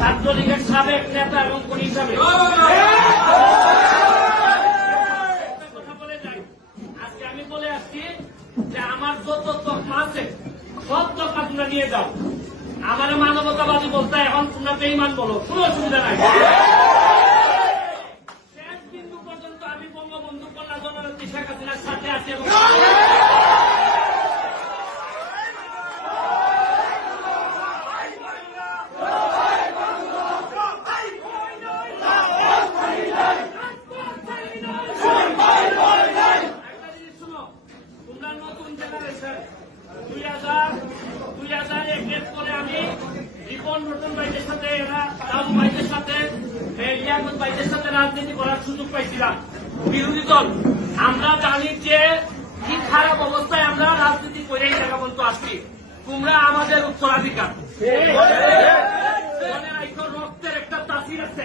ছাত্রলীগের সাবেক নেতা এবং কর্মী হিসাবে কথা বলে যাই। আজকে আমি বলে আসছি যে আমার যত তকমা আছে সব তকমা তোমরা নিয়ে যাও। আমার মানবতাবাদী বলতে এখন তোমরা বেঈমান বলো, কোনো অসুবিধা নাই। শেষ বিন্দু পর্যন্ত আমি বঙ্গবন্ধু কন্যা জননেত্রী শেখ হাসিনার সাথে আছি এবং নতুন জেনারেশন 2001 পরে আমি রিপন নতুন ভাইদের সাথে রাম ভাইদের সাথে ইয়াকুব ভাইদের সাথে রাজনীতি করার সুযোগ পাইছিলাম। বিরোধী দল আমরা জানি যে কি খারাপ অবস্থায় আমরা রাজনীতি করে এই জায়গা পর্যন্ত আসছি। তোমরা আমাদের উত্তরাধিকার, রক্তের একটা তাসির আছে।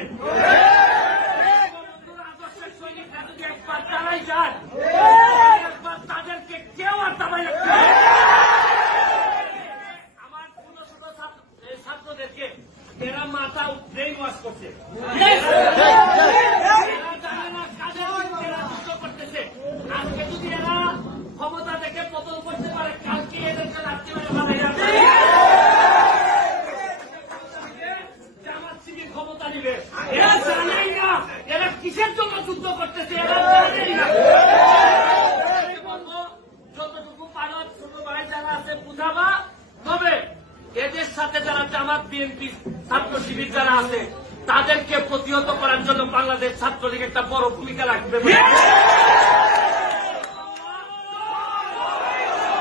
আদর্শের সৈনিকরা যদি একবার তারাই যায়, একবার তাদেরকে কেউ আর দাবাই রাখতে পারে। আমার ছোট ছোট ছাত্রদেরকে এরা মাথা ব্রেইন ওয়াশ করছে, করতেছে। আজকে যদি এরা ক্ষমতা থেকে পতন করতে পারে, কালকে এদেরকে রাত্রি বানাই যাবে, জামাত শিবির ক্ষমতা নিবে। এরা জানেই না এরা কিসের জন্য যুদ্ধ করতেছে, এরা জানেই না। যতটুকু পারো ছোট ভাই যারা আছে বুঝাবা, তবে এদের সাথে যারা জামাত বিএনপি ছাত্র শিবির যারা আছে তাদেরকে প্রতিহত করার জন্য বাংলাদেশ ছাত্রলীগ একটা বড় ভূমিকা রাখবে।